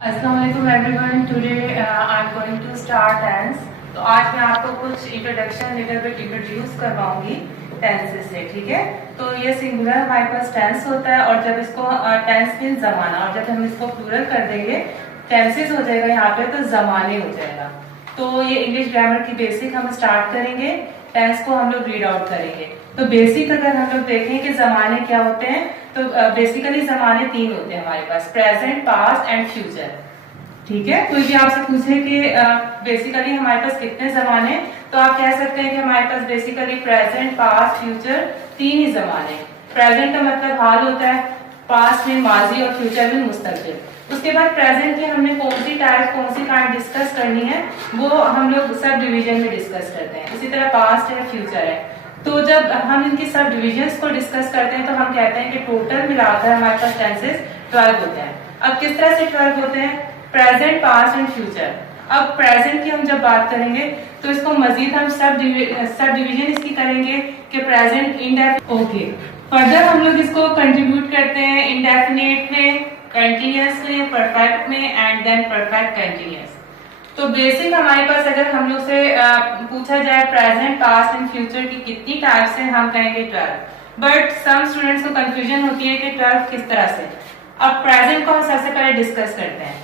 Assalamualaikum everyone. Today I'm going to start tense. तो आज मैं आपको कुछ इंट्रोडक्शन लिटिल बिट इंट्रोड्यूस करवाऊंगी टेंसेस से, ठीक है। तो ये सिंगुलर हमारे पास टेंस होता है और जब इसको टेंस मीन जमाना, और जब हम इसको प्लूरल कर देंगे टेंसेस हो जाएगा यहाँ पे, तो जमाने हो जाएगा। तो ये इंग्लिश ग्रामर की बेसिक हम स्टार्ट करेंगे, टेंस को हम लोग रीड आउट करेंगे। तो बेसिक अगर हम लोग देखें कि जमाने क्या होते हैं, तो बेसिकली जमाने तीन होते हैं हमारे पास, प्रेजेंट, पास्ट एंड फ्यूचर, ठीक है। कोई भी आपसे पूछे कि बेसिकली हमारे पास कितने जमाने, तो आप कह सकते हैं कि हमारे पास बेसिकली प्रेजेंट, पास्ट, फ्यूचर तीन ही जमाने। प्रेजेंट का मतलब हाल होता है, पास्ट में माजी और फ्यूचर में मुस्तकबिल। उसके बाद प्रेजेंट की हमने कौन सी टाइप, कौन सी काइंड डिस्कस करनी है, वो हम लोग सब डिवीजन में डिस्कस करते हैं। इसी तरह पास्ट है, फ्यूचर है। तो जब हम इनकी सब डिविजन्स को डिस्कस करते हैं तो हम कहते हैं कि टोटल मिलाकर हमारे पास टेंसेस 12 होते हैं। अब किस तरह से 12 होते हैं? Present, past and future. अब प्रेजेंट की हम जब बात करेंगे तो इसको मजीद हम सब डिवीजन इसकी करेंगे कि प्रेजेंट इंडेफिनिट, ओके। फर्दर हम लोग इसको कंट्रीब्यूट करते हैं इंडेफिनिट में, कंटिन्यूअस में, परफेक्ट में एंड देन परफेक्ट कंटिन्यूअस। तो बेसिक हमारे पास अगर हम लोग से पूछा जाए प्रेजेंट, पास्ट एंड फ्यूचर की कितनी टाइप्स हैं, हम कहेंगे 12। बट सम स्टूडेंट्स को कंफ्यूजन होती है कि 12 किस तरह से। अब प्रेजेंट को हम सबसे पहले डिस्कस करते हैं।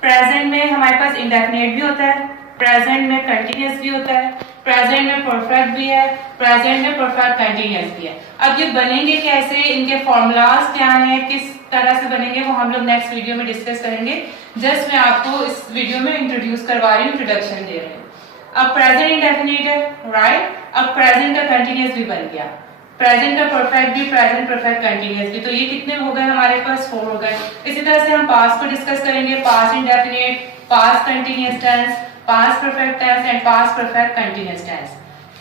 प्रेजेंट में हमारे पास इंडेफिनिट भी होता है, प्रेजेंट में कंटिन्यूअस भी होता है, प्रेजेंट में परफेक्ट भी है, प्रेजेंट में परफेक्ट कंटिन्यूअस भी है। अब ये बनेंगे कैसे, इनके फॉर्मूलाज क्या हैं, किस तरह से बनेंगे, वो हम लोग नेक्स्ट वीडियो में डिस्कस करेंगे। जस्ट मैं आपको इस वीडियो में इंट्रोड्यूस करवा रही हूँ, इंट्रोडक्शन दे रही हूँ। अब प्रेजेंट इंडेफिनिट है, राइट। अब प्रेजेंट का कंटिन्यूअस भी बन गया, प्रेजेंट का परफेक्ट भी, प्रेजेंट परफेक्ट कंटिन्यूअस भी। तो ये कितने हो गए हमारे पास? 4 हो गए। इसी तरह से हम पास्ट को डिस्कस करेंगे, past indefinite, past continuous tense, past perfect tense and past perfect continuous tense.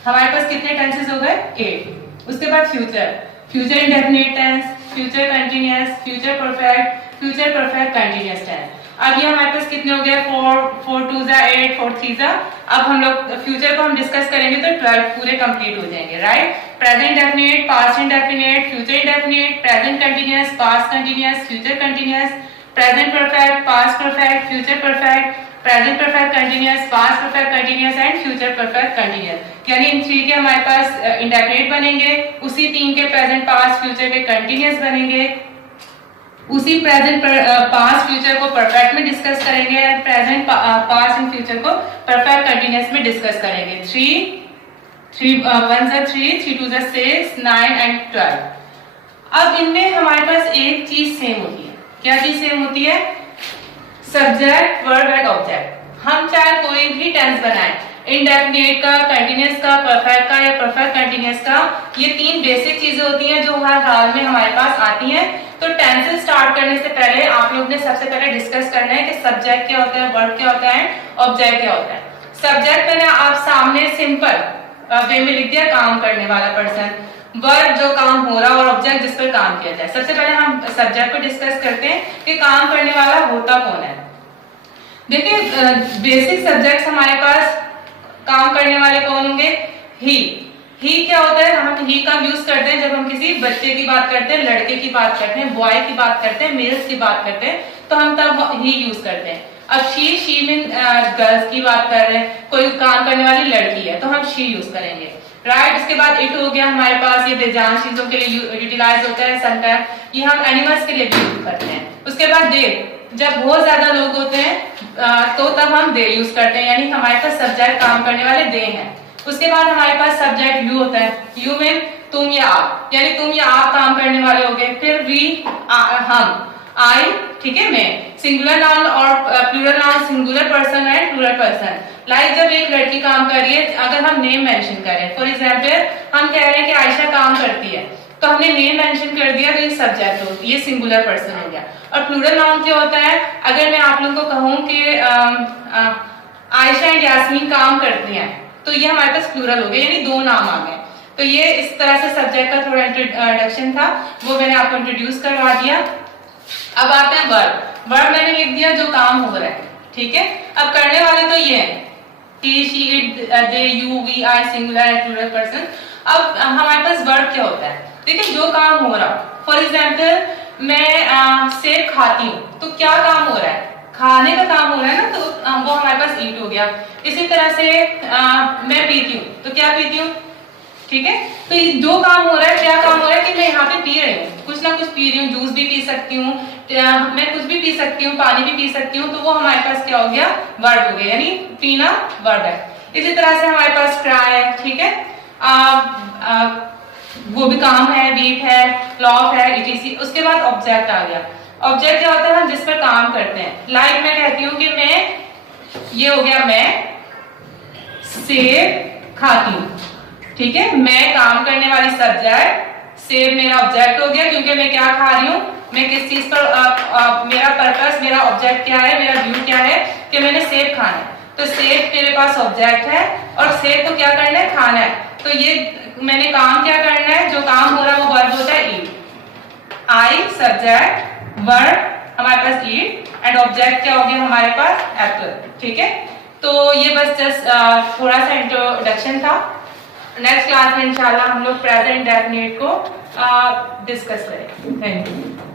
हमारे पास कितने टेंसेस हो गए? 8। उसके बाद future, future indefinite tense, future continuous, future perfect continuous tense. अब ये हमारे पास कितने हो गए? 4 2 जा 8, 4 3 जा। अब हम लोग फ्यूचर को हम डिस्कस करेंगे तो 12 पूरे कंप्लीट हो जाएंगे, right. Present indefinite, past indefinite, future indefinite, present continuous, past continuous, future continuous, present perfect, past perfect, future perfect, present perfect continuous, past perfect continuous and future perfect continuous. यानी इन 3 के हमारे पास indefinite बनेंगे, उसी 3 के present, past, future के continuous बनेंगे, उसी present, past, future को परफेक्ट में डिस्कस करेंगे, प्रेजेंट, पास्ट एंड फ्यूचर को परफेक्ट कंटिन्यूअस में डिस्कस करेंगे। 3 1 जा 3, 3 2 जा 6, 9 एंड 12। अब इनमें हमारे पास एक चीज सेम होती है। क्या चीज सेम होती है? Subject, verb and object. हम चाहे कोई भी टेंस बनाए, इंडेफिनिट का, कंटिन्यूअस का, परफेक्ट का या परफेक्ट कंटिन्यूअस का, ये 3 बेसिक चीजें होती हैं जो हर हाल में हमारे पास आती हैं। तो टेंसेस स्टार्ट करने से पहले आप लोग ने सबसे पहले डिस्कस करना है कि सब्जेक्ट क्या होता है, वर्ब क्या होता है, ऑब्जेक्ट क्या होता है। सब्जेक्ट मैंने आप सामने सिंपल वे में लिख दिया, काम करने वाला पर्सन, वर्ब जो काम हो रहा, और ऑब्जेक्ट जिस पर काम किया जाए। सबसे पहले हम सब्जेक्ट को डिस्कस करते हैं कि काम करने वाला होता कौन है। देखिए बेसिक सब्जेक्ट्स हमारे पास काम करने वाले कौन होंगे? ही क्या होता है? हम ही का यूज करते हैं जब हम किसी बच्चे की बात करते हैं, लड़के की बात करते हैं, बॉय की बात करते हैं, मेल्स की बात करते हैं, तो हम तब ही यूज करते हैं। अब शी मीन गर्ल्स की बात कर रहे हैं, कोई काम करने वाली लड़की है तो हम शी यूज करेंगे, राइट। इसके बाद इट हो गया हमारे पास, ये बेजान चीजों के लिए यूटिलाइज होता है समटाइम, ये हम एनिमल्स के लिए भी यूज करते हैं। उसके बाद दे, जब बहुत ज्यादा लोग होते हैं तो तब हम दे यूज करते हैं, यानी हमारे पास सब्जेक्ट काम करने वाले दे हैं। उसके बाद हमारे पास सब्जेक्ट यू होता है, यू में तुम या आप, यानी तुम या आप काम करने वाले हो गए। फिर वी, हम, आई, ठीक है, मैं। सिंगुलर नाउन और plural noun, singular person and plural person. Like जब एक लड़की काम कर रही है, अगर हम नेम मेंशन करें, फॉर एग्जांपल हम कह रहे हैं कि आयशा काम करती है, तो हमने नेम मेंशन कर दिया तो ये सब्जेक्ट हो, ये सिंगुलर पर्सन हो गया। और प्लूरल नाउन क्या होता है? अगर मैं आप लोगों को कहूं कि आयशा एंड यास्मीन काम करती हैं, तो ये हमारे पास प्लूरल हो गया, यानी 2 नाम आ गए। तो ये इस तरह से सब्जेक्ट का थोड़ा इंट्रोडक्शन था, वो मैंने आपको इंट्रोड्यूस करवा दिया। अब आते हैं वर्ब। वर्ब मैंने लिख दिया जो काम हो रहा है, ठीक है। अब करने वाले तो ये हैं, he, she, it, they, you, we, I, singular and plural person. अब हमारे पास वर्ब क्या होता है? देखिए जो काम हो रहा, फॉर एग्जाम्पल मैं सेब खाती हूँ, तो क्या काम हो रहा है? खाने का काम हो रहा है ना, तो वो हमारे पास ईट हो गया। इसी तरह से मैं पीती हूँ, तो क्या पीती हूँ, ठीक है। तो ये जो काम हो रहा है, क्या काम हो रहा है कि मैं यहाँ पे पी रही हूँ, कुछ ना कुछ पी रही हूँ, जूस भी पी सकती हूँ, मैं कुछ भी पी सकती हूँ, पानी भी पी सकती हूँ, तो वो हमारे पास क्या हो गया, वर्ब हो गया, यानी पीना वर्ब है। इसी तरह से हमारे पास ट्राई है, ठीक है, वो भी काम है, वीट है, लॉफ है, इटीसी। उसके बाद ऑब्जेक्ट आ गया। ऑब्जेक्ट क्या होता है, हम जिस पर काम करते हैं। लाइक मैं कहती हूँ कि मैं, ये हो गया मैं सेब खाती हूँ, ठीक है, मैं काम करने वाली सब्जेक्ट, सेब मेरा ऑब्जेक्ट हो गया, क्योंकि मैं क्या खा रही हूँ, मैं किस चीज पर मेरा पर्पस, मेरा ऑब्जेक्ट क्या है, मेरा व्यू क्या है कि मैंने सेब खाना है, तो सेब मेरे पास ऑब्जेक्ट है और सेब को क्या करना है, खाना है। तो ये मैंने काम क्या करना है, जो काम हो रहा है वो वर्ब होता है ईट। आई सब्जेक्ट, वर्ब हमारे पास ईट, एंड ऑब्जेक्ट क्या हो गया हमारे पास, एप्पल, ठीक है। तो ये बस जस्ट थोड़ा सा इंट्रोडक्शन था। नेक्स्ट क्लास में इंशाल्लाह हम लोग प्रेजेंट डेफिनेट को डिस्कस करेंगे। Thank you.